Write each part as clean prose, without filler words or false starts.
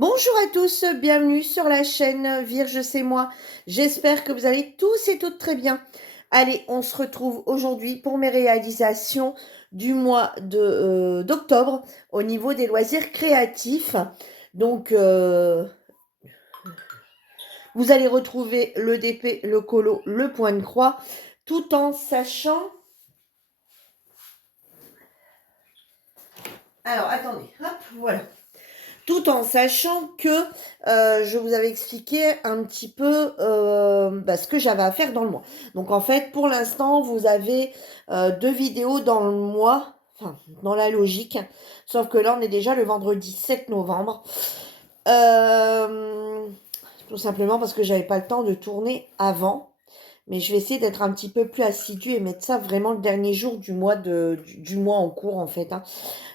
Bonjour à tous, bienvenue sur la chaîne Vierge c'est moi. J'espère que vous allez tous et toutes très bien. Allez, on se retrouve aujourd'hui pour mes réalisations du mois d'octobre au niveau des loisirs créatifs. Donc, vous allez retrouver le DP, le colo, le point de croix, tout en sachant... Alors, attendez, hop, voilà. Tout en sachant que je vous avais expliqué un petit peu ce que j'avais à faire dans le mois. Donc en fait, pour l'instant, vous avez 2 vidéos dans le mois, enfin dans la logique, sauf que là, on est déjà le vendredi 7 novembre. Euh, Tout simplement parce que j'avais pas le temps de tourner avant. Mais je vais essayer d'être un petit peu plus assidue et mettre ça vraiment le dernier jour du mois en cours en fait, hein.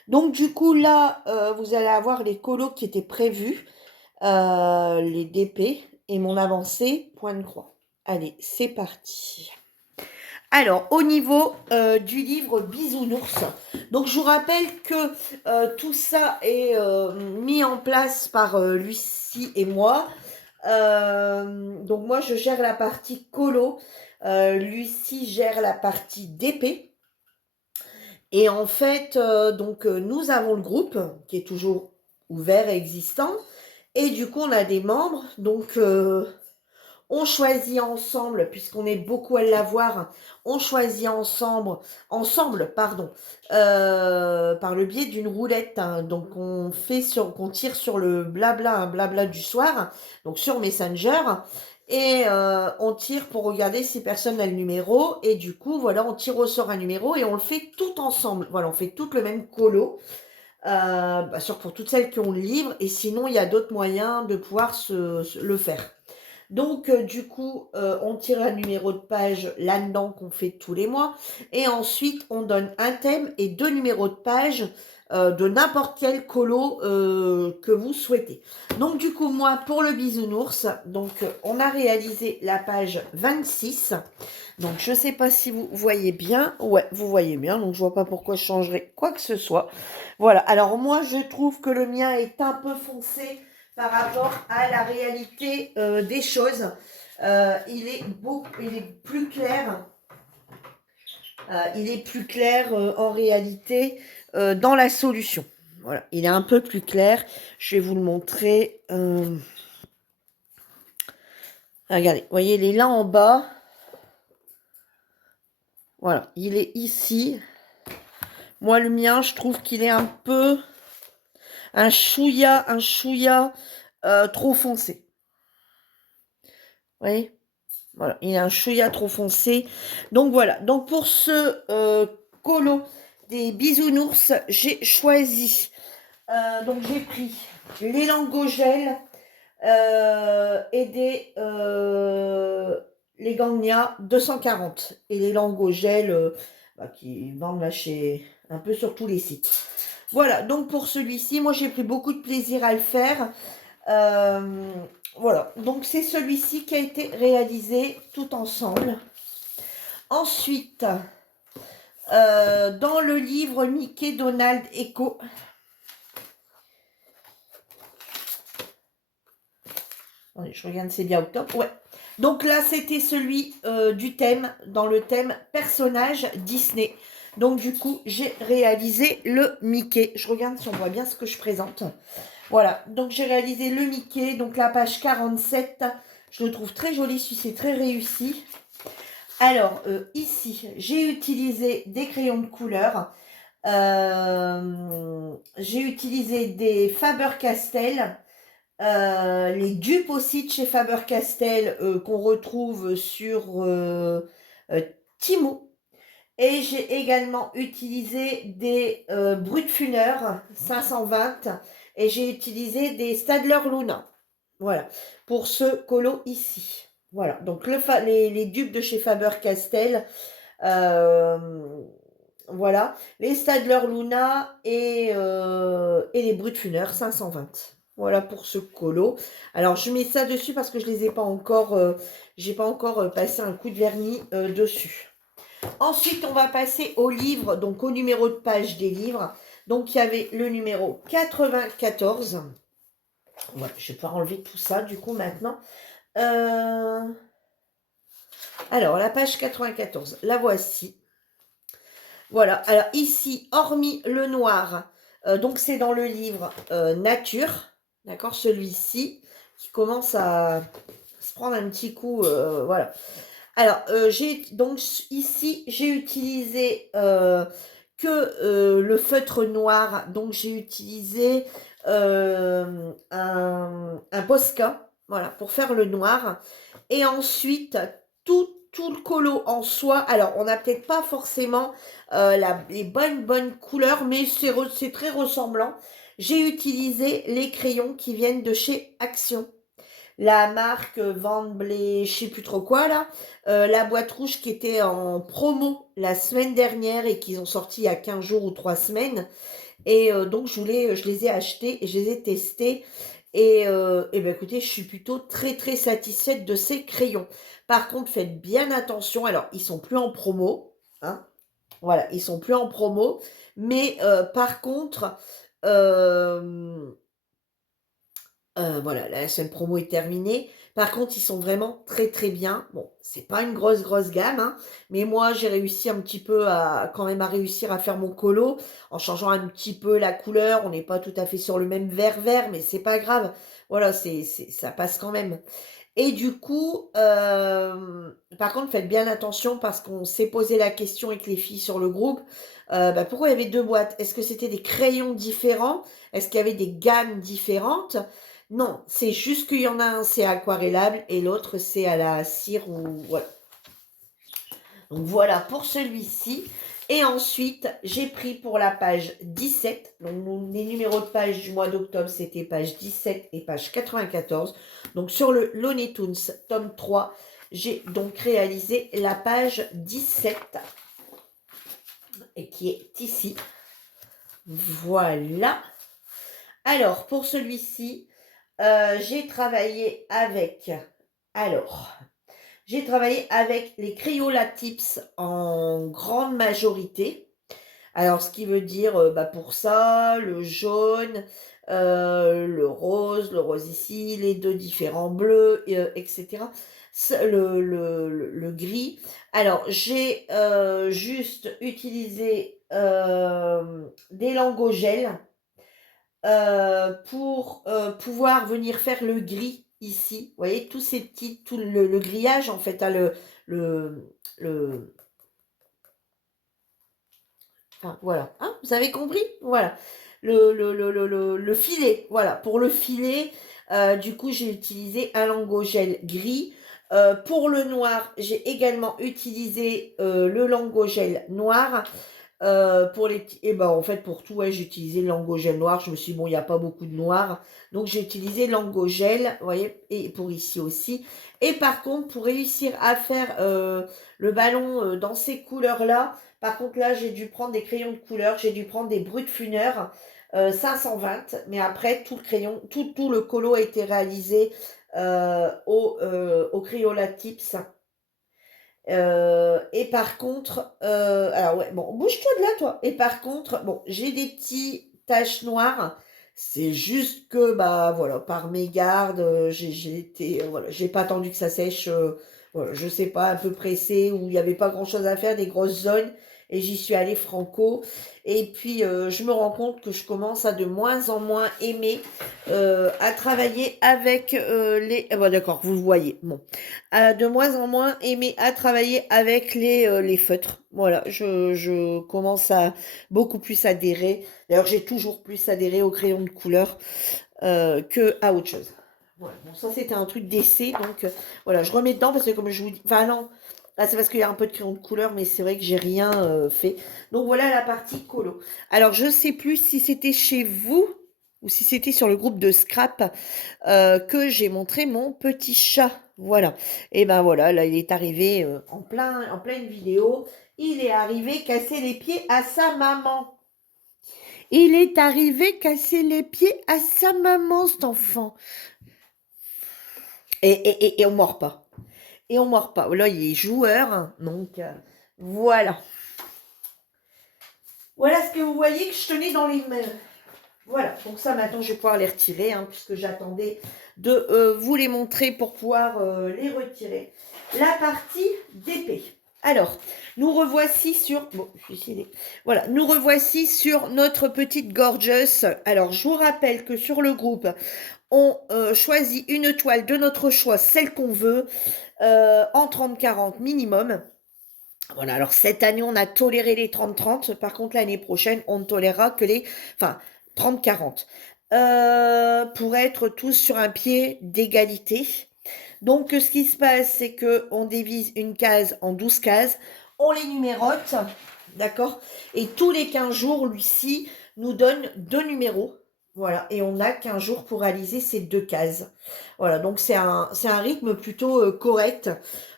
Donc du coup là, vous allez avoir les colos qui étaient prévus, les DP et mon avancée point de croix. Allez, c'est parti. Alors, au niveau du livre Bisounours, donc je vous rappelle que tout ça est mis en place par Lucie et moi. Donc moi, je gère la partie colo, Lucie gère la partie DP. Et en fait, nous avons le groupe qui est toujours ouvert et existant. Et du coup, on a des membres. Donc, on choisit ensemble, puisqu'on est beaucoup à l'avoir, on choisit ensemble, pardon, par le biais d'une roulette, hein. Donc, qu'on tire sur le blabla, un blabla du soir, donc sur Messenger. Et on tire pour regarder si personne n'a le numéro. Et du coup, voilà, on tire au sort un numéro et on le fait tout ensemble. Voilà, on fait tout le même colo. Sûr pour toutes celles qui ont le livre. Et sinon, il y a d'autres moyens de pouvoir le faire. Donc, on tire un numéro de page là-dedans qu'on fait tous les mois. Et ensuite, on donne un thème et 2 numéros de page de n'importe quel colo que vous souhaitez. Donc, du coup, moi, pour le bisounours, on a réalisé la page 26. Donc, je ne sais pas si vous voyez bien. Ouais, vous voyez bien. Donc, je vois pas pourquoi je changerais quoi que ce soit. Voilà. Alors, moi, je trouve que le mien est un peu foncé par rapport à la réalité des choses. Il est plus clair. Il est plus clair en réalité dans la solution. Voilà, il est un peu plus clair. Je vais vous le montrer. Regardez, vous voyez, il est là en bas. Voilà, il est ici. Moi, le mien, je trouve qu'il est un peu un chouïa trop foncé. Vous voyez? Voilà, il a un chouïa trop foncé. Donc voilà, donc pour ce colo des bisounours, j'ai choisi, donc j'ai pris les langogels et les Gagna 240. Et les langogels qui vendent là chez un peu sur tous les sites. Voilà, donc pour celui-ci, moi j'ai pris beaucoup de plaisir à le faire. Voilà, donc c'est celui-ci qui a été réalisé tout ensemble. Ensuite, dans le livre Mickey, Donald, Echo, je regarde, c'est bien octobre, ouais. Donc là, c'était celui du thème, dans le thème personnage Disney. Donc du coup, j'ai réalisé le Mickey. Je regarde si on voit bien ce que je présente. Voilà, donc j'ai réalisé le Mickey, donc la page 47. Je le trouve très joli, celui-ci est très réussi. Alors, ici, j'ai utilisé des crayons de couleur. J'ai utilisé des Faber-Castell. Les dupes aussi de chez Faber-Castell qu'on retrouve sur Timo. Et j'ai également utilisé des Brutfuner 520 et j'ai utilisé des Stadler Luna. Voilà, pour ce colo ici. Voilà, donc les dupes de chez Faber-Castell. Euh, voilà, les Stadler Luna et les Brutfuner 520. Voilà pour ce colo. Alors, je mets ça dessus parce que je les ai pas encore, j'ai pas encore passé un coup de vernis dessus. Ensuite, on va passer au livre, donc au numéro de page des livres. Donc, il y avait le numéro 94. Voilà, je vais pouvoir enlever tout ça, du coup, maintenant. Euh, Alors, la page 94, la voici. Voilà, alors ici, hormis le noir, donc c'est dans le livre Nature, d'accord, celui-ci, qui commence à se prendre un petit coup, voilà. Alors, donc ici, j'ai utilisé que le feutre noir, donc j'ai utilisé un Posca, voilà, pour faire le noir. Et ensuite, tout le colo en soie. Alors, on n'a peut-être pas forcément les bonnes couleurs, mais c'est très ressemblant. J'ai utilisé les crayons qui viennent de chez Action. La marque Van Blé, je sais plus trop quoi là. La boîte rouge qui était en promo la semaine dernière et qu'ils ont sorti il y a 15 jours ou 3 semaines. Et donc, je les ai achetés et je les ai testés. Et ben écoutez, je suis plutôt très satisfaite de ces crayons. Par contre, faites bien attention. Alors, ils sont plus en promo, hein. Voilà, ils sont plus en promo. Mais par contre, euh, voilà, la semaine promo est terminée. Par contre, ils sont vraiment très bien. Bon, c'est pas une grosse gamme, hein, mais moi, j'ai réussi un petit peu quand même à réussir à faire mon colo en changeant un petit peu la couleur. On n'est pas tout à fait sur le même vert, mais c'est pas grave. Voilà, ça passe quand même. Et du coup, par contre, faites bien attention parce qu'on s'est posé la question avec les filles sur le groupe. Bah, pourquoi il y avait deux boîtes? Est-ce que c'était des crayons différents? Est-ce qu'il y avait des gammes différentes? Non, c'est juste qu'il y en a un, c'est aquarellable et l'autre, c'est à la cire ou voilà. Donc voilà pour celui-ci. Et ensuite, j'ai pris pour la page 17. Donc les numéros de page du mois d'octobre, c'était page 17 et page 94. Donc sur le Looney Tunes, tome 3, j'ai donc réalisé la page 17 et qui est ici. Voilà. Alors, pour celui-ci, j'ai travaillé avec... Alors, j'ai travaillé avec les Crayola Tips en grande majorité. Alors, ce qui veut dire, bah, pour ça, le jaune, le rose ici, les deux différents bleus, etc. Le gris. Alors, j'ai juste utilisé des lingots gel pour pouvoir venir faire le gris ici. Vous voyez, tous ces petits, tout le grillage, en fait, hein, le enfin, voilà. Hein, vous avez compris? Voilà. Le filet. Voilà. Pour le filet, du coup, j'ai utilisé un lingot gel gris. Pour le noir, j'ai également utilisé le lingot gel noir. Pour les petits, et ben en fait pour tout, ouais, j'ai utilisé le lingot gel noir. Je me suis dit, bon, il n'y a pas beaucoup de noir, donc j'ai utilisé le lingot gel, vous voyez, et pour ici aussi. Et par contre, pour réussir à faire le ballon dans ces couleurs-là, par contre là, j'ai dû prendre des crayons de couleur, j'ai dû prendre des Brutfuner 520, mais après tout le crayon, tout le colo a été réalisé au Crayola Tips. Et par contre, alors ouais, bon, bouge-toi de là, toi. Et par contre, bon, j'ai des petits taches noires. C'est juste que, bah, voilà, par mégarde, j'ai été, voilà, j'ai pas attendu que ça sèche. Voilà, je sais pas, un peu pressée, où il n'y avait pas grand-chose à faire, des grosses zones. Et j'y suis allée franco. Et puis, je me rends compte que je commence à de moins en moins aimer à travailler avec les... bon, d'accord, vous le voyez. Bon, de moins en moins aimé à travailler avec les feutres. Voilà, je commence à beaucoup plus adhérer. D'ailleurs, j'ai toujours plus adhéré au crayon de couleur que à autre chose. Voilà, bon, ça c'était un truc d'essai, donc voilà, je remets dedans parce que comme je vous dis, enfin non, là c'est parce qu'il y a un peu de crayon de couleur, mais c'est vrai que j'ai rien fait. Donc voilà la partie colo. Alors je sais plus si c'était chez vous ou si c'était sur le groupe de scrap que j'ai montré mon petit chat. Voilà. Et ben voilà, là il est arrivé en pleine vidéo. Il est arrivé casser les pieds à sa maman. Il est arrivé casser les pieds à sa maman, cet enfant. Et on mord pas. Et on mord pas. Là, il est joueur, hein. Donc voilà. Voilà ce que vous voyez que je tenais dans les mains. Voilà, donc ça maintenant je vais pouvoir les retirer, hein, puisque j'attendais de vous les montrer pour pouvoir les retirer. La partie d'épée. Alors, nous revoici sur... Bon, je vais essayer voilà, nous revoici sur notre petite Gorgeous. Alors, je vous rappelle que sur le groupe, on choisit une toile de notre choix, celle qu'on veut, en 30-40 minimum. Voilà, alors cette année, on a toléré les 30-30. Par contre, l'année prochaine, on ne tolérera que les... Enfin, 30-40. Pour être tous sur un pied d'égalité. Donc, ce qui se passe, c'est que on divise une case en 12 cases. On les numérote, d'accord? Et tous les 15 jours, Lucie nous donne 2 numéros. Voilà, et on a 15 jours pour réaliser ces 2 cases. Voilà, donc c'est un rythme plutôt correct.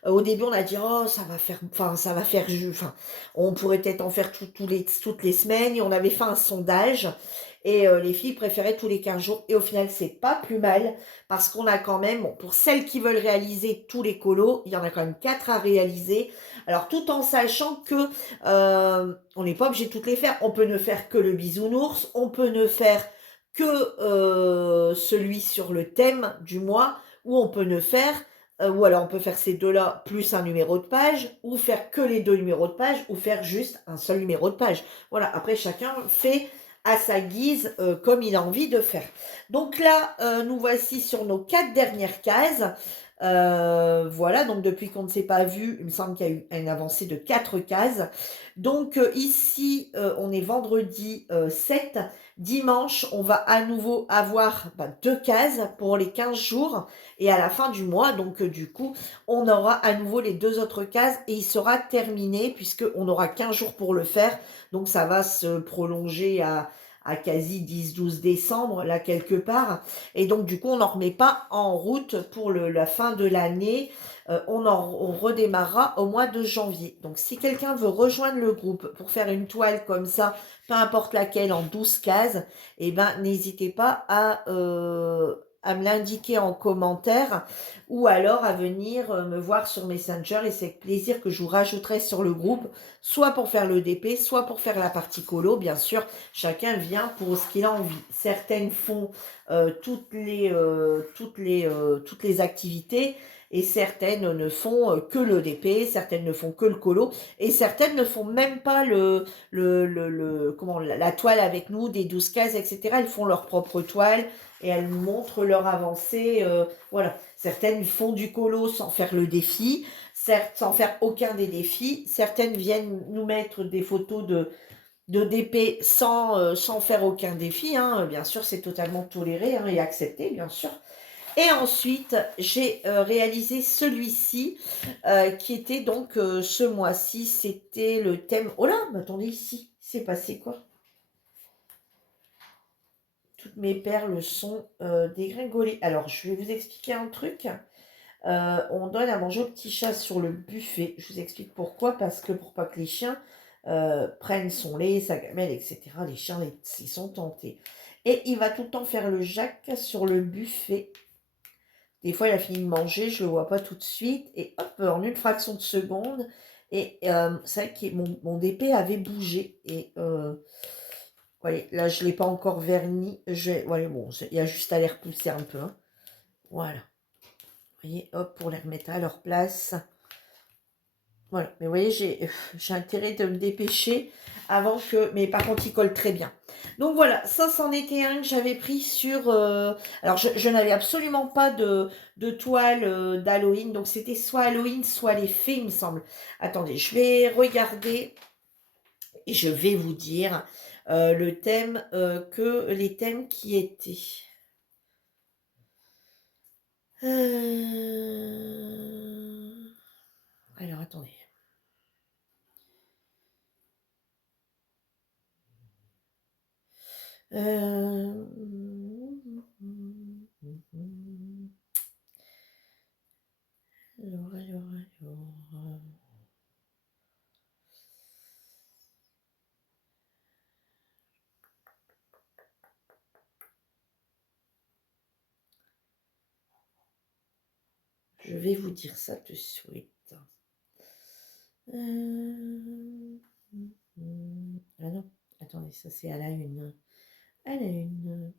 Au début, on a dit, oh, ça va faire, enfin, enfin, on pourrait peut-être en faire toutes les semaines. Et on avait fait un sondage et les filles préféraient tous les 15 jours. Et au final, c'est pas plus mal parce qu'on a quand même, bon, pour celles qui veulent réaliser tous les colos, il y en a quand même 4 à réaliser. Alors, tout en sachant que on n'est pas obligé de toutes les faire. On peut ne faire que le bisounours, on peut ne faire que celui sur le thème du mois, ou on peut ne faire, ou alors on peut faire ces deux-là plus un numéro de page, ou faire que les 2 numéros de page, ou faire juste un seul numéro de page. Voilà, après chacun fait à sa guise comme il a envie de faire. Donc là, nous voici sur nos 4 dernières cases. Voilà, donc depuis qu'on ne s'est pas vu, il me semble qu'il y a eu une avancée de 4 cases. Donc ici, on est vendredi 7. Dimanche, on va à nouveau avoir 2 cases pour les 15 jours. Et à la fin du mois, donc du coup, on aura à nouveau les 2 autres cases et il sera terminé puisqu'on aura 15 jours pour le faire. Donc ça va se prolonger à quasi 10-12 décembre, là quelque part. Et donc du coup, on n'en remet pas en route pour la fin de l'année. On redémarrera au mois de janvier. Donc si quelqu'un veut rejoindre le groupe pour faire une toile comme ça, peu importe laquelle, en 12 cases, eh ben, n'hésitez pas à me l'indiquer en commentaire ou alors à venir me voir sur Messenger et c'est avec plaisir que je vous rajouterai sur le groupe, soit pour faire le DP, soit pour faire la partie colo. Bien sûr, chacun vient pour ce qu'il a envie. Certaines font toutes les activités et certaines ne font que le DP, certaines ne font que le colo et certaines ne font même pas la toile avec nous, des 12 cases, etc. Elles font leur propre toile et elles montrent leur avancée. Voilà. Certaines font du colo sans faire le défi, sans faire aucun des défis. Certaines viennent nous mettre des photos de DP sans faire aucun défi. Hein. Bien sûr, c'est totalement toléré hein, et accepté, bien sûr. Et ensuite, j'ai réalisé celui-ci, qui était donc ce mois-ci, c'était le thème... Oh là, mais attendez, ici, c'est passé quoi? Toutes mes perles sont dégringolées. Alors, je vais vous expliquer un truc. On donne à manger aux petits chats sur le buffet. Je vous explique pourquoi. Parce que pour pas que les chiens prennent son lait, sa gamelle, etc. Les chiens, ils sont tentés. Et il va tout le temps faire le Jacques sur le buffet. Des fois, il a fini de manger, je ne le vois pas tout de suite. Et hop, en une fraction de seconde. Et c'est vrai que mon DP avait bougé. Et voyez, là, je ne l'ai pas encore verni. Voyez, bon, il y a juste à les repousser un peu. Hein. Voilà. Vous voyez, hop, pour les remettre à leur place. Voilà, mais vous voyez, j'ai intérêt de me dépêcher avant que... Mais par contre, il colle très bien. Donc voilà, ça, c'en était un que j'avais pris sur... Alors, je n'avais absolument pas de toile d'Halloween. Donc, c'était soit Halloween, soit les fées, il me semble. Attendez, je vais regarder et je vais vous dire le thème, les thèmes qui étaient. Alors, attendez. Euh, alors. Je vais vous dire ça de suite. Ah non, attendez, ça c'est à la une. à la une.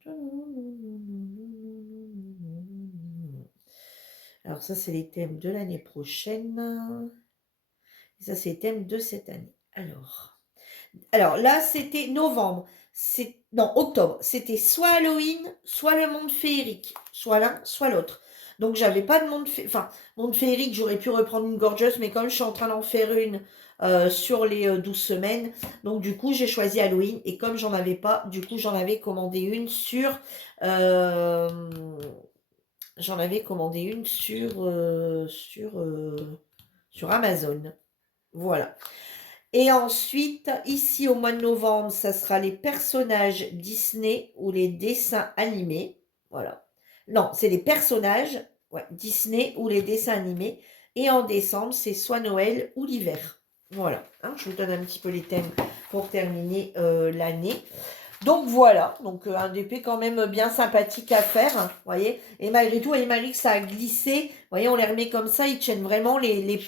Alors ça, c'est les thèmes de l'année prochaine. Et ça, c'est les thèmes de cette année. Alors là, c'était novembre. Non, octobre. C'était soit Halloween, soit le monde féerique. Soit l'un, soit l'autre. Donc, j'avais pas de monde féerique. Enfin, monde féerique, j'aurais pu reprendre une gorgeuse, mais comme je suis en train d'en faire une sur les 12 semaines, donc du coup, j'ai choisi Halloween. Et comme j'en avais pas, du coup, j'en avais commandé une sur... euh, j'en avais commandé une sur Amazon. Voilà. Et ensuite, ici au mois de novembre, ça sera les personnages Disney ou les dessins animés. Voilà. Non, c'est les personnages Disney ou les dessins animés. Et en décembre, c'est soit Noël ou l'hiver. Voilà. Hein, je vous donne un petit peu les thèmes pour terminer l'année. Donc voilà, donc un DP quand même bien sympathique à faire, hein, vous voyez. Et malgré tout, et malgré que ça a glissé, vous voyez, on les remet comme ça, ils tiennent vraiment, les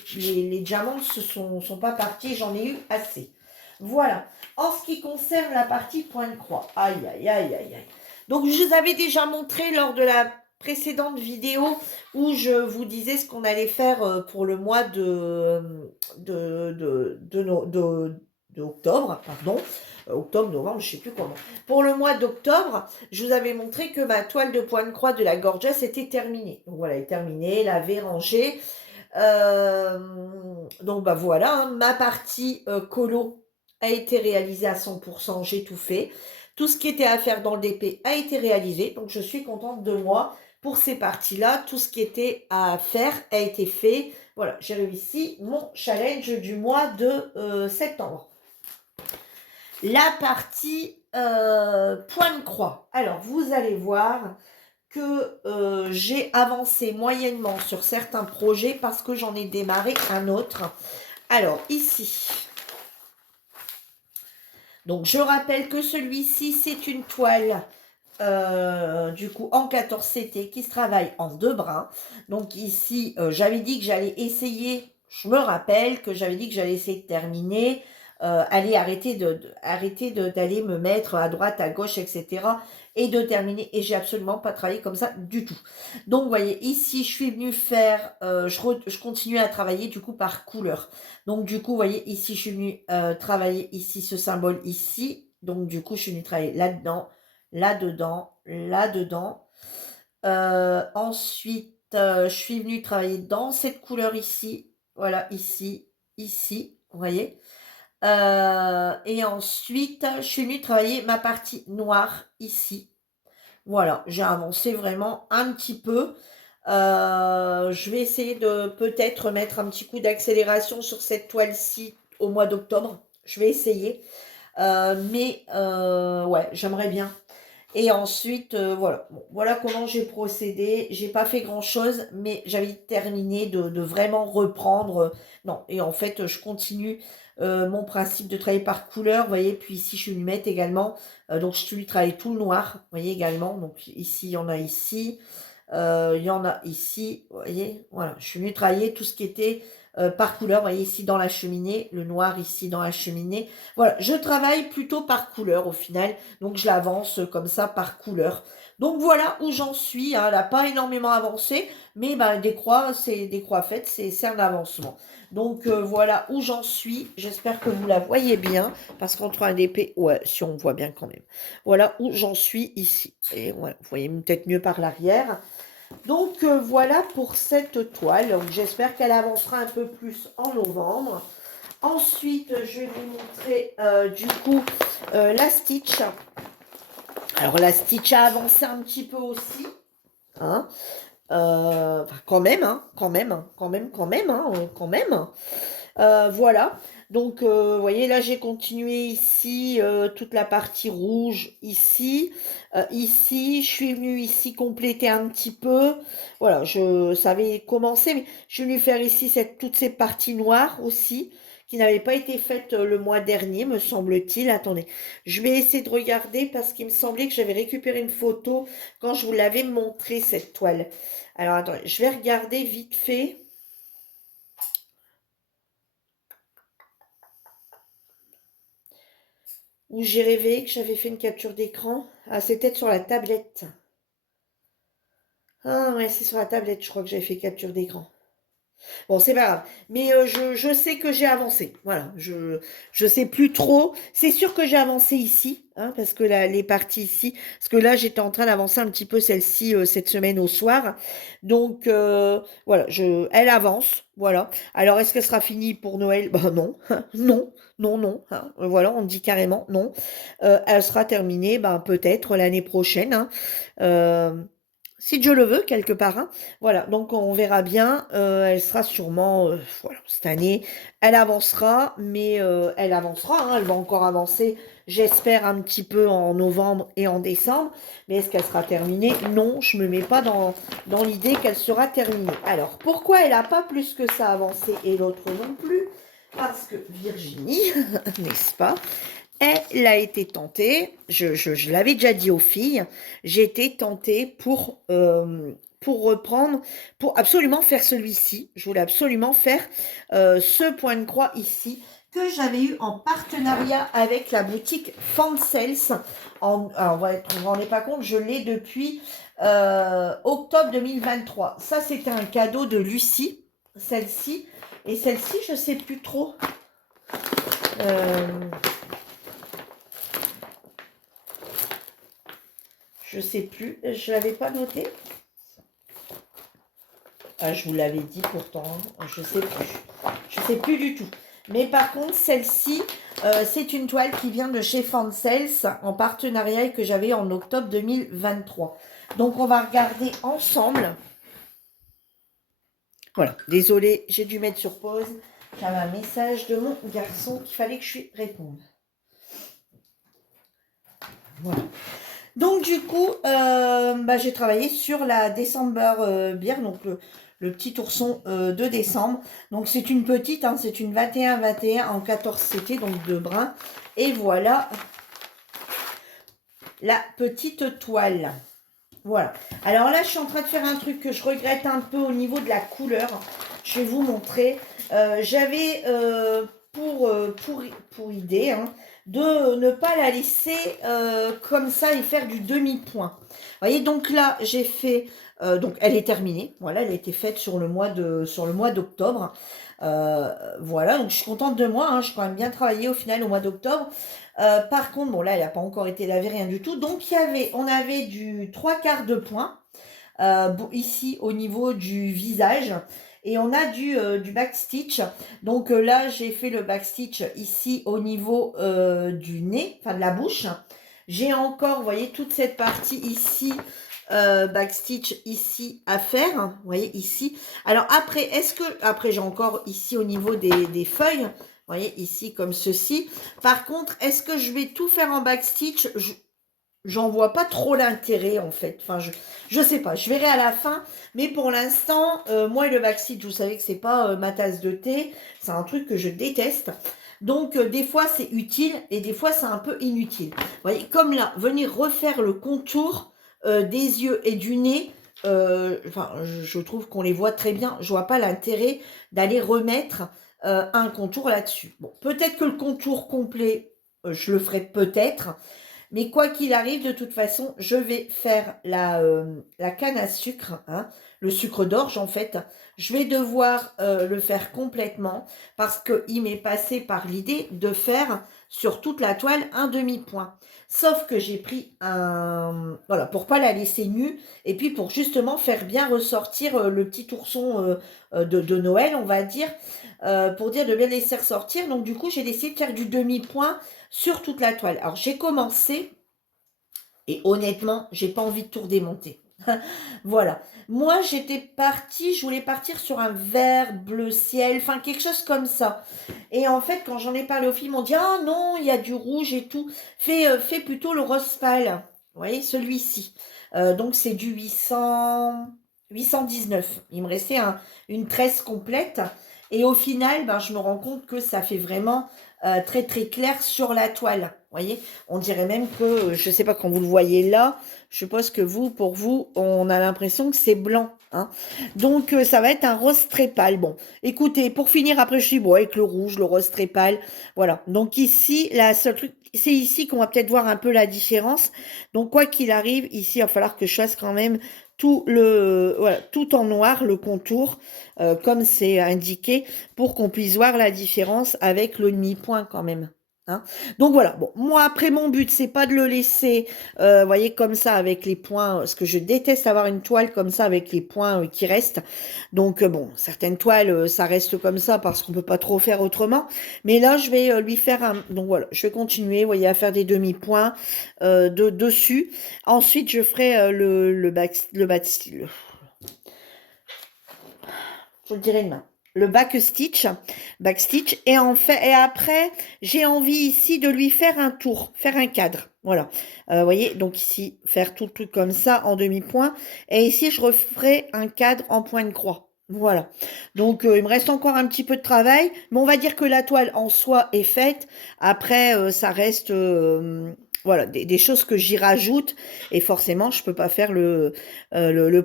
diamants ne sont pas partis, j'en ai eu assez. Voilà. En ce qui concerne la partie point de croix, aïe, aïe, aïe, aïe, aïe. Donc je vous avais déjà montré lors de la précédente vidéo où je vous disais ce qu'on allait faire pour le mois de octobre, pardon. Octobre, novembre, je ne sais plus comment. Pour le mois d'octobre, je vous avais montré que ma toile de point de croix de la Gorgeous était terminée. Donc voilà, elle est terminée, lavée, rangée. Donc bah voilà, hein, ma partie colo a été réalisée à 100%, j'ai tout fait. Tout ce qui était à faire dans le DP a été réalisé, donc je suis contente de moi pour ces parties-là. Tout ce qui était à faire a été fait. Voilà, j'ai réussi mon challenge du mois de septembre. La partie point de croix. Alors, vous allez voir que j'ai avancé moyennement sur certains projets parce que j'en ai démarré un autre. Alors, ici. Donc, je rappelle que celui-ci, c'est une toile du coup en 14 CT qui se travaille en 2 brins. Donc ici, j'avais dit que j'allais essayer, je me rappelle que j'avais dit que j'allais essayer de terminer, allez, arrêter d'aller me mettre à droite, à gauche, etc. et de terminer. Et j'ai absolument pas travaillé comme ça du tout. Donc, vous voyez, ici, je suis venue faire, je continue à travailler du coup par couleur. Donc, du coup, vous voyez, ici, je suis venue travailler ici, ce symbole ici. Donc, du coup, je suis venue travailler là-dedans, là-dedans, là-dedans. Ensuite, je suis venue travailler dans cette couleur ici. Voilà, ici, ici, vous voyez. Et ensuite, je suis venue travailler ma partie noire ici. Voilà, j'ai avancé vraiment un petit peu. Je vais essayer de peut-être mettre un petit coup d'accélération sur cette toile-ci au mois d'octobre. Je vais essayer. Mais ouais, j'aimerais bien. Et ensuite, voilà. Bon, voilà comment j'ai procédé. J'ai pas fait grand-chose, mais j'avais terminé de vraiment reprendre. Non, et en fait, je continue mon principe de travailler par couleur. Vous voyez, puis ici, je suis venue mettre également. Donc, je suis venue travailler tout le noir. Vous voyez également. Donc, ici, il y en a ici. Il y en a ici. Vous voyez, voilà. Je suis venue travailler tout ce qui était par couleur. Vous voyez, ici dans la cheminée. Le noir ici dans la cheminée. Voilà, je travaille plutôt par couleur au final. Donc, je l'avance comme ça par couleur. Donc, voilà où j'en suis, hein. Elle n'a pas énormément avancé, mais bah, des croix faites, c'est un avancement. Donc, voilà où j'en suis. J'espère que vous la voyez bien, parce qu'entre un épée, ouais, si on voit bien quand même. Voilà où j'en suis ici. Et ouais, vous voyez peut-être mieux par l'arrière. Donc, voilà pour cette toile. Donc, j'espère qu'elle avancera un peu plus en novembre. Ensuite, je vais vous montrer du coup la Stitch. Alors, la Stitch a avancé un petit peu aussi. Hein. Quand même, hein, quand même, hein, quand même, quand même, hein, quand même. Voilà. Donc, vous voyez, là, j'ai continué ici, toute la partie rouge ici. Ici, je suis venue ici compléter un petit peu. Voilà, ça avait commencé, mais je suis venue faire ici toutes ces parties noires aussi, qui n'avaient pas été faites le mois dernier, me semble-t-il. Attendez, je vais essayer de regarder parce qu'il me semblait que j'avais récupéré une photo quand je vous l'avais montré, cette toile. Alors, attendez, je vais regarder vite fait. Ou j'ai rêvé que j'avais fait une capture d'écran. Ah, c'est peut-être sur la tablette. Ah ouais, c'est sur la tablette, je crois que j'avais fait capture d'écran. Bon, c'est pas grave. Mais je sais que j'ai avancé. Voilà, je sais plus trop. C'est sûr que j'ai avancé ici, hein, parce que là, les parties ici, parce que là, j'étais en train d'avancer un petit peu celle-ci cette semaine au soir. Donc, voilà, elle avance. Voilà. Alors, est-ce qu'elle sera finie pour Noël? Ben non, non, non, non. Hein. Voilà, on dit carrément non. Elle sera terminée, ben peut-être l'année prochaine. Hein. Euh, si Dieu le veut, quelque part. Hein. Voilà, donc on verra bien. Elle sera sûrement, voilà, cette année, elle avancera, mais elle avancera. Hein, elle va encore avancer, j'espère, un petit peu en novembre et en décembre. Mais est-ce qu'elle sera terminée? Non, je me mets pas dans l'idée qu'elle sera terminée. Alors, pourquoi elle n'a pas plus que ça avancé et l'autre non plus? Parce que Virginie, n'est-ce pas? Elle a été tentée, je l'avais déjà dit aux filles, j'ai été tentée pour reprendre, pour absolument faire celui-ci. Je voulais absolument faire ce point de croix ici, que j'avais eu en partenariat avec la boutique Fansels. Alors, vous vous rendez pas compte, je l'ai depuis octobre 2023. Ça, c'était un cadeau de Lucie, celle-ci. Et celle-ci, je sais plus trop. Euh, Je sais plus, je l'avais pas noté. Ah, je vous l'avais dit pourtant, je sais plus. Je sais plus du tout. Mais par contre, celle-ci, c'est une toile qui vient de chez Fansels en partenariat et que j'avais en octobre 2023. Donc, on va regarder ensemble. Voilà, désolée, j'ai dû mettre sur pause. J'avais un message de mon garçon qu'il fallait que je lui réponde. Voilà. Donc du coup, j'ai travaillé sur la December Beer, donc le petit ourson de décembre. Donc c'est une petite, hein, c'est une 21-21 en 14 CT, donc de brun. Et voilà la petite toile. Voilà. Alors là, je suis en train de faire un truc que je regrette un peu au niveau de la couleur. Je vais vous montrer. J'avais pour idée hein, de ne pas la laisser comme ça et faire du demi-point. Vous voyez, donc là, j'ai fait... donc elle est terminée. Voilà, elle a été faite sur le mois d'octobre. Voilà, donc je suis contente de moi. Hein, j'ai quand même bien travaillé au final au mois d'octobre. Par contre, bon là, elle n'a pas encore été lavée, rien du tout. Donc, on avait du 3/4 de point ici au niveau du visage. Et on a du backstitch. Donc là, j'ai fait le backstitch ici au niveau du nez, enfin de la bouche. J'ai encore, vous voyez, toute cette partie ici, backstitch ici à faire. Vous voyez, ici. Alors après, après j'ai encore ici au niveau des feuilles. Vous voyez, ici comme ceci. Par contre, est-ce que je vais tout faire en backstitch? J'en vois pas trop l'intérêt en fait. Enfin, je sais pas. Je verrai à la fin. Mais pour l'instant, moi et le backstitch, vous savez que c'est pas ma tasse de thé. C'est un truc que je déteste. Donc, des fois, c'est utile et des fois, c'est un peu inutile. Vous voyez, comme là, venir refaire le contour des yeux et du nez, enfin, je trouve qu'on les voit très bien. Je vois pas l'intérêt d'aller remettre un contour là-dessus. Bon, peut-être que le contour complet, je le ferai peut-être. Mais quoi qu'il arrive, de toute façon, je vais faire la canne à sucre, hein, le sucre d'orge en fait. Je vais devoir le faire complètement parce qu'il m'est passé par l'idée de faire sur toute la toile un demi-point. Sauf que j'ai pris un... Voilà, pour pas la laisser nue et puis pour justement faire bien ressortir le petit ourson de Noël, on va dire, pour dire de bien laisser ressortir. Donc du coup, j'ai décidé de faire du demi-point sur toute la toile. Alors j'ai commencé et honnêtement, j'ai pas envie de tout redémonter. Voilà. Moi, j'étais partie, je voulais partir sur un vert bleu ciel, enfin quelque chose comme ça. Et en fait, quand j'en ai parlé aux filles, ils m'ont dit ah non, il y a du rouge et tout. Fais plutôt le rose pâle. Vous voyez, celui-ci. Donc c'est du 819. Il me restait une tresse complète. Et au final, ben, je me rends compte que ça fait vraiment très très clair sur la toile. voyez, on dirait même que, je sais pas quand vous le voyez là, je suppose que vous, pour vous, on a l'impression que c'est blanc, hein. Donc, ça va être un rose très pâle. Bon, écoutez, pour finir, après, je suis bon avec le rouge, le rose très pâle, voilà. Donc ici, la seule truc, c'est ici qu'on va peut-être voir un peu la différence. Donc, quoi qu'il arrive, ici, il va falloir que je fasse quand même voilà, tout en noir, le contour, comme c'est indiqué, pour qu'on puisse voir la différence avec le demi-point quand même. Hein. Donc voilà, bon, moi après mon but c'est pas de le laisser, voyez comme ça avec les points, parce que je déteste avoir une toile comme ça avec les points qui restent. Donc bon, certaines toiles ça reste comme ça parce qu'on peut pas trop faire autrement. Mais là je vais lui faire un, donc voilà, je vais continuer, voyez, à faire des demi-points dessus. Ensuite je ferai je le dirai demain. Le back stitch, et en fait, et après, j'ai envie ici de lui faire un tour, faire un cadre. Voilà. Voyez, donc ici, faire tout le truc comme ça en demi-point. Et ici, je referai un cadre en point de croix. Voilà. Donc, il me reste encore un petit peu de travail, mais on va dire que la toile en soi est faite. Après, ça reste, voilà, des choses que j'y rajoute. Et forcément, je peux pas faire le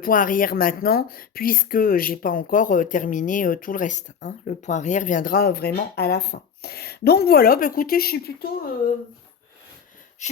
point arrière maintenant puisque j'ai pas encore terminé tout le reste. Hein. Le point arrière viendra vraiment à la fin. Donc voilà, bah, écoutez, je suis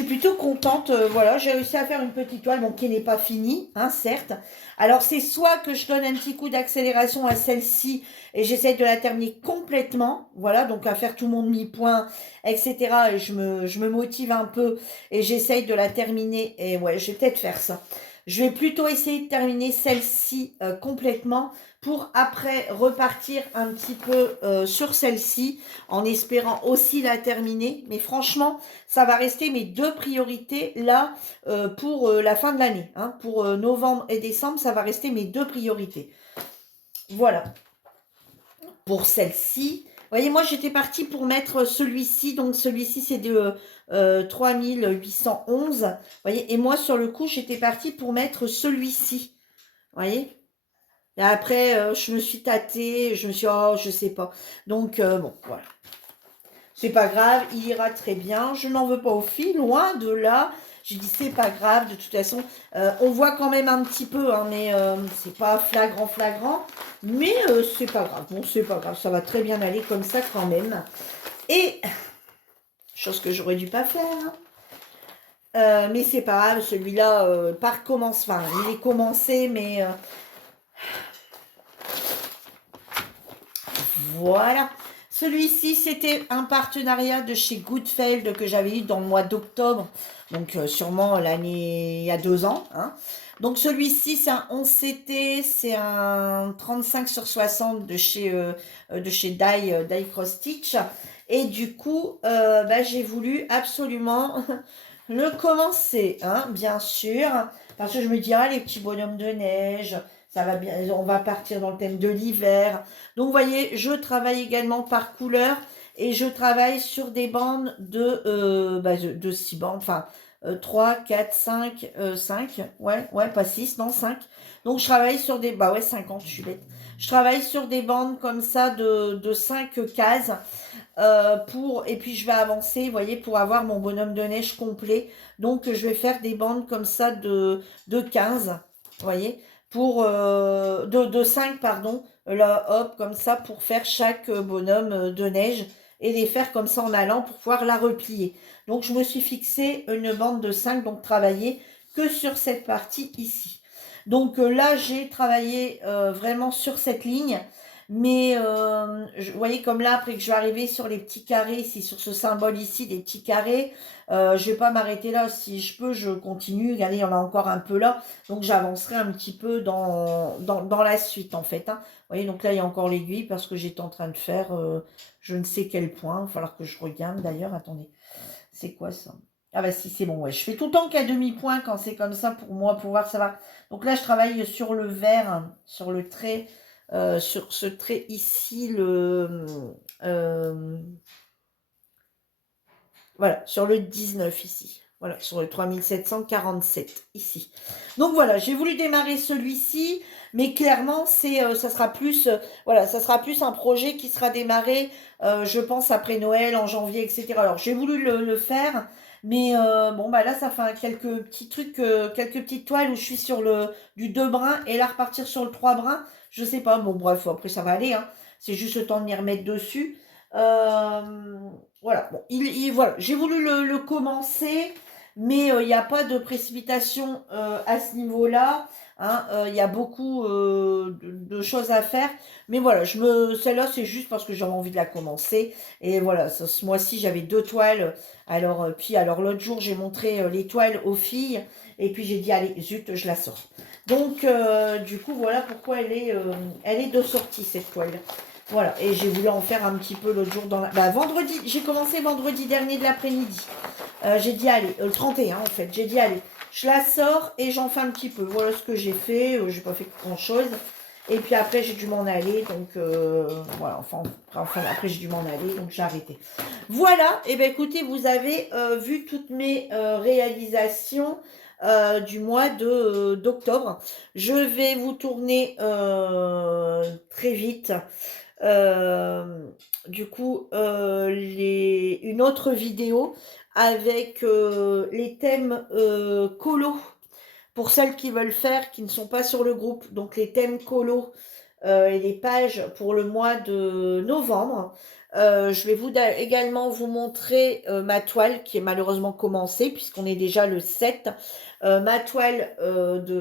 plutôt contente. Voilà, j'ai réussi à faire une petite toile, bon, qui n'est pas finie, hein, certes. Alors c'est soit que je donne un petit coup d'accélération à celle-ci et j'essaie de la terminer complètement, voilà, donc à faire tout mon demi-point, etc. Et je me motive un peu et j'essaye de la terminer. Et ouais, je vais peut-être faire ça. Je vais plutôt essayer de terminer celle-ci complètement pour après repartir un petit peu sur celle-ci en espérant aussi la terminer. Mais franchement, ça va rester mes deux priorités là pour la fin de l'année. Hein. Pour novembre et décembre, ça va rester mes deux priorités. Voilà. Pour celle-ci, vous voyez, moi j'étais partie pour mettre celui-ci. Donc celui-ci, c'est de 3811. Vous voyez, et moi sur le coup, j'étais partie pour mettre celui-ci. Vous voyez. Et après, je me suis tâtée, je me suis dit, oh, je sais pas. Donc, bon, voilà. C'est pas grave, il ira très bien. Je n'en veux pas aux filles, loin de là. J'ai dit, c'est pas grave, de toute façon. On voit quand même un petit peu, hein, mais c'est pas flagrant, flagrant. Mais c'est pas grave. Bon, c'est pas grave, ça va très bien aller comme ça quand même. Et, chose que j'aurais dû pas faire, hein. Mais c'est pas grave, celui-là, enfin, il est commencé, mais voilà. Celui-ci, c'était un partenariat de chez Goodfeld que j'avais eu dans le mois d'octobre. Donc, sûrement l'année, il y a 2 ans. Hein. Donc, celui-ci, c'est un 11CT, c'est un 35/60 de chez Die Cross Stitch. Et du coup, bah, j'ai voulu absolument le commencer, hein, bien sûr. Parce que je me dis, ah, les petits bonhommes de neige, ça va bien, on va partir dans le thème de l'hiver. Donc, vous voyez, je travaille également par couleur et je travaille sur des bandes de 6 bandes, enfin 3, 4, 5, 5, ouais, pas 6, non 5. Donc, je travaille sur bah ouais, 50, je suis bête. Je travaille sur des bandes comme ça de 5 cases et puis je vais avancer, vous voyez, pour avoir mon bonhomme de neige complet. Donc, je vais faire des bandes comme ça de 15, vous voyez, de 5, pardon, là, hop, comme ça, pour faire chaque bonhomme de neige et les faire comme ça en allant pour pouvoir la replier. Donc, je me suis fixé une bande de 5, donc travailler que sur cette partie ici. Donc là, j'ai travaillé vraiment sur cette ligne. Mais vous voyez, comme là, après que je vais arriver sur les petits carrés, ici, sur ce symbole ici, des petits carrés, je vais pas m'arrêter là. Si je peux, je continue. Regardez, il y en a encore un peu là. Donc, j'avancerai un petit peu dans la suite, en fait. Hein. Vous voyez, donc là, il y a encore l'aiguille parce que j'étais en train de faire je ne sais quel point. Il va falloir que je regarde, d'ailleurs. Attendez, c'est quoi ça? Ah bah si, c'est bon, ouais. Je fais tout le temps qu'à demi-point quand c'est comme ça pour moi, pour voir ça va. Donc là, je travaille sur le vert, sur le trait, sur ce trait ici, voilà, sur le 19 ici. Voilà, sur le 3747 ici. Donc voilà, j'ai voulu démarrer celui-ci, mais clairement, ça sera plus, voilà, ça sera plus un projet qui sera démarré, je pense, après Noël, en janvier, etc. Alors, j'ai voulu le faire Mais bon, bah là, ça fait quelques petits trucs, quelques petites toiles où je suis sur du 2 brins et là repartir sur le 3 brins. Je sais pas. Bon, bref, après ça va aller, hein. C'est juste le temps de m'y remettre dessus. Euh, voilà. Bon, voilà. J'ai voulu le commencer, mais il n'y a pas de précipitation à ce niveau-là. Hein. Il y a beaucoup de choses à faire. Mais voilà, celle-là, c'est juste parce que j'avais envie de la commencer. Et voilà, ce mois-ci, j'avais 2 toiles. Alors l'autre jour, j'ai montré les toiles aux filles. Et puis j'ai dit, allez, zut, je la sors. Donc, du coup, voilà pourquoi elle est de sortie, cette toile. Voilà, et j'ai voulu en faire un petit peu l'autre jour vendredi, j'ai commencé vendredi dernier de l'après-midi. J'ai dit, allez, le 31 en fait, j'ai dit, allez, je la sors et j'en fais un petit peu. Voilà ce que j'ai fait, j'ai pas fait grand-chose. Et puis après, j'ai dû m'en aller, donc voilà, enfin après, j'ai dû m'en aller, donc j'ai arrêté. Voilà, et bien écoutez, vous avez vu toutes mes réalisations du mois d'octobre. Je vais vous tourner très vite euh, du coup une autre vidéo avec les thèmes colo pour celles qui veulent faire, qui ne sont pas sur le groupe. Donc les thèmes colo et les pages pour le mois de novembre. Je vais également vous montrer ma toile qui est malheureusement commencée puisqu'on est déjà le 7. Ma toile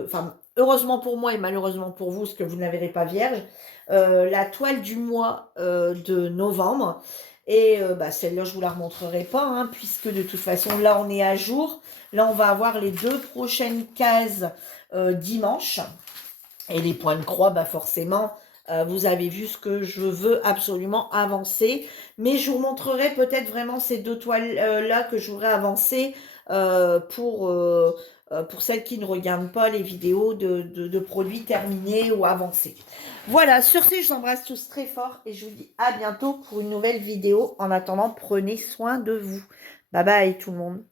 enfin, heureusement pour moi et malheureusement pour vous, ce que vous ne la verrez pas vierge, la toile du mois de novembre. Et celle-là, je vous la remontrerai pas, hein, puisque de toute façon, là, on est à jour. Là, on va avoir les 2 prochaines cases dimanche. Et les points de croix, bah forcément, vous avez vu ce que je veux absolument avancer. Mais je vous montrerai peut-être vraiment ces 2 toiles-là que je voudrais avancer pour celles qui ne regardent pas les vidéos de produits terminés ou avancés. Voilà, sur ce, je vous embrasse tous très fort et je vous dis à bientôt pour une nouvelle vidéo. En attendant, prenez soin de vous. Bye bye tout le monde.